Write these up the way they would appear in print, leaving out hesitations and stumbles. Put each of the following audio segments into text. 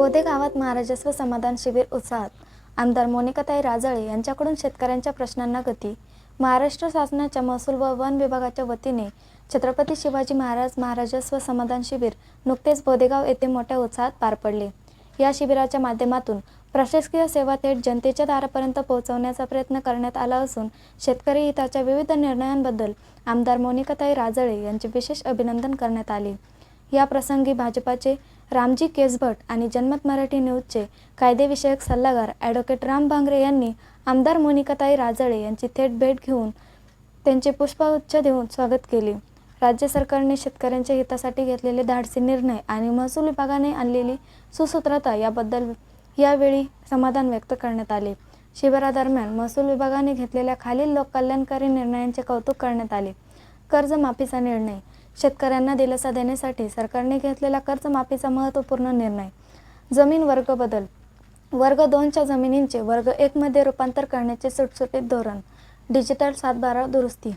बोधे गावात महाराजस्व समाधान शिबिर उत्साहात. आमदार मोनिकाताई राजळे यांच्याकडून शेतकऱ्यांच्या प्रश्नांना गती. महाराष्ट्र शासनाच्या महसूल व वन विभागाच्या वतीने छत्रपती शिवाजी महाराज महाराजस्व समाधान शिबिर नुकतेच बोधेगाव येथे मोठ्या उत्साहात पार पडले. या शिबिराच्या माध्यमातून प्रशासकीय सेवा थेट जनतेच्या दारापर्यंत पोहोचवण्याचा प्रयत्न करण्यात आला असून शेतकरी हिताच्या विविध निर्णयांबद्दल आमदार मोनिकाताई राजळे यांचे विशेष अभिनंदन करण्यात आले. या प्रसंगी भाजपाचे रामजी केसभट आणि जनमत मराठी न्यूजचे कायदेविषयक सल्लागार ॲडव्होकेट राम भांगरे यांनी आमदार मोनिकाताई राजळे यांची थेट भेट घेऊन त्यांचे पुष्पगुच्छ देऊन स्वागत केले. राज्य सरकारने शेतकऱ्यांच्या हितासाठी घेतलेले धाडसी निर्णय आणि महसूल विभागाने आणलेली सुसूत्रता याबद्दल यावेळी समाधान व्यक्त करण्यात आले. शिबिरादरम्यान महसूल विभागाने घेतलेल्या खालील लोककल्याणकारी निर्णयांचे कौतुक करण्यात आले. कर्जमाफीचा निर्णय. शेतकऱ्यांना दिलासा देण्यासाठी सरकारने घेतलेला कर्जमाफीचा महत्त्वपूर्ण निर्णय. जमीन वर्ग बदल. वर्ग 2च्या जमिनींचे वर्ग 1 मध्ये रूपांतर करण्याचे सुटसुटीत धोरण. डिजिटल 7/12 दुरुस्ती.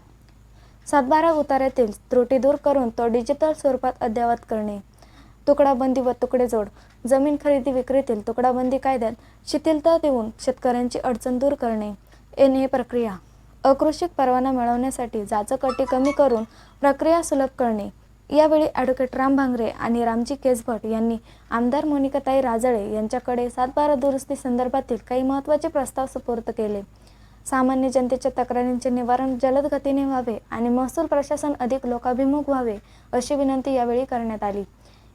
7/12 उतार्यातील त्रुटी दूर करून तो डिजिटल स्वरूपात अद्ययावत करणे. तुकडाबंदी व तुकडेजोड. जमीन खरेदी विक्रीतील तुकडाबंदी कायद्यात शिथिलता देऊन शेतकऱ्यांची अडचण दूर करणे. NA प्रक्रिया. अकृषिक परवाना मिळवण्यासाठी जाचक अटी कमी करून प्रक्रिया सुलभ करणे. यावेळी ॲडव्होकेट राम भांगरे आणि रामजी केसभट यांनी आमदार मोनिकाताई राजळे यांच्याकडे 7/12 दुरुस्ती संदर्भातील काही महत्त्वाचे प्रस्ताव सुपूर्द केले. सामान्य जनतेच्या तक्रारींचे निवारण जलद गतीने व्हावे आणि महसूल प्रशासन अधिक लोकाभिमुख व्हावे अशी विनंती यावेळी करण्यात आली.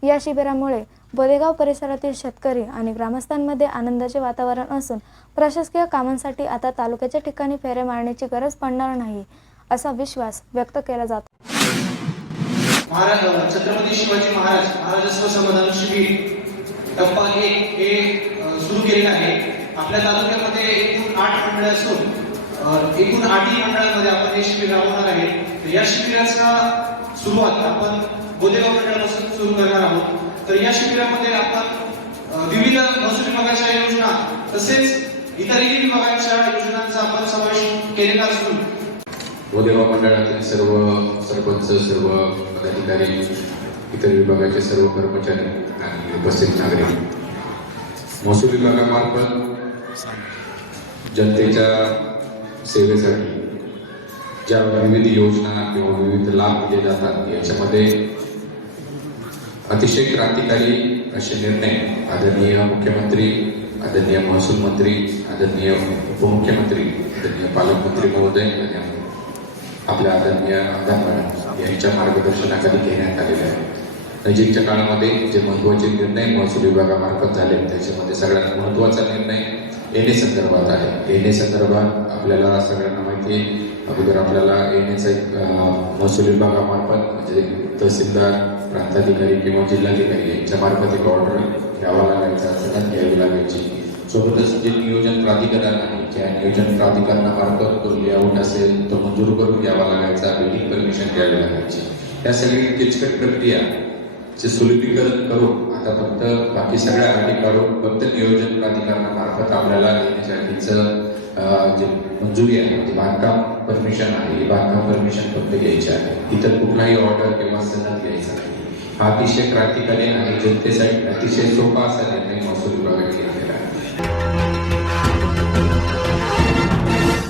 या शिबिरामुळे बोधेगाव परिसरातील शेतकरी आणि ग्रामस्थांमध्ये आनंदाचे वातावरण असून प्रशासकीय कामांसाठी आता तालुक्याच्या ठिकाणी फेऱ्या मारण्याची गरज पडणार नाही असा विश्वास व्यक्त केला जातो. छत्रपती शिवाजी महाराज महाराजस्व समाधान शिबिर टप्पा 1 हे सुरू केलेले आहे. आपल्या तालुक्यामध्ये एकूण 8 मंडळे असून एकूण 8 मंडळांमध्ये आपण हे शिबिर राबवणार आहे. तर या शिबिराचा सुरुवात आपण बोधेगाव मंडळापासून सुरू करणार आहोत. तर या शिबिरामध्ये आपण विविध महसूल विभागाच्या योजना तसेच इतरही विभागांच्या योजनांचा आपण समावेश केलेला असून बोधेगाव मंडळातील सर्व सरपंच, सर्व पदाधिकारी, इतर विभागाचे सर्व कर्मचारी आणि उपस्थित नागरिक, महसूल विभागामार्फत जनतेच्या सेवेसाठी ज्या विविध योजना किंवा विविध लाभ दिले जातात याच्यामध्ये अतिशय क्रांतिकारी असे निर्णय आदरणीय मुख्यमंत्री, आदरणीय महसूल मंत्री, आदरणीय उपमुख्यमंत्री, आदरणीय पालकमंत्री महोदय आणि आपल्या आदरणीय आमदार मॅडम यांच्या मार्गदर्शनाखाली घेण्यात आलेले आहे. नजीकच्या काळामध्ये जे महत्त्वाचे निर्णय महसूल विभागामार्फत झाले त्याच्यामध्ये सगळ्यात महत्त्वाचा निर्णय NA संदर्भात आहे. NA संदर्भात आपल्याला सगळ्यांना माहिती आहे, अगोदर आपल्याला NAचा एक महसूल विभागामार्फत म्हणजे तहसीलदार, प्रांताधिकारी किंवा जिल्हाधिकारी यांच्या मार्फत एक ऑर्डर घ्यावा लागायचा, सगळ्यात घ्यावी लागायची. सोबतच जे नियोजन प्राधिकरण आहे त्या नियोजन प्राधिकरणामार्फत तो लेआउट असेल तो मंजूर करून घ्यावा लागायचा, बिल्डिंग परमिशन घ्यावी लागायची. या सगळी किचकट प्रक्रिया चे सुलभीकरण करून आता फक्त बाकी सगळ्या अटी काढून फक्त नियोजन प्राधिकरणामार्फत आपल्याला येण्यासाठीचं जे मंजुरी आहे म्हणजे बांधकाम परमिशन आहे, बांधकाम परमिशन फक्त घ्यायची आहे. इतर कुठलाही ऑर्डर किंवा सनद घ्यायचा नाही. हा अतिशय क्रांतिकारी आणि जनतेसाठी अतिशय सोपा असा निर्णय महसूल विभागाने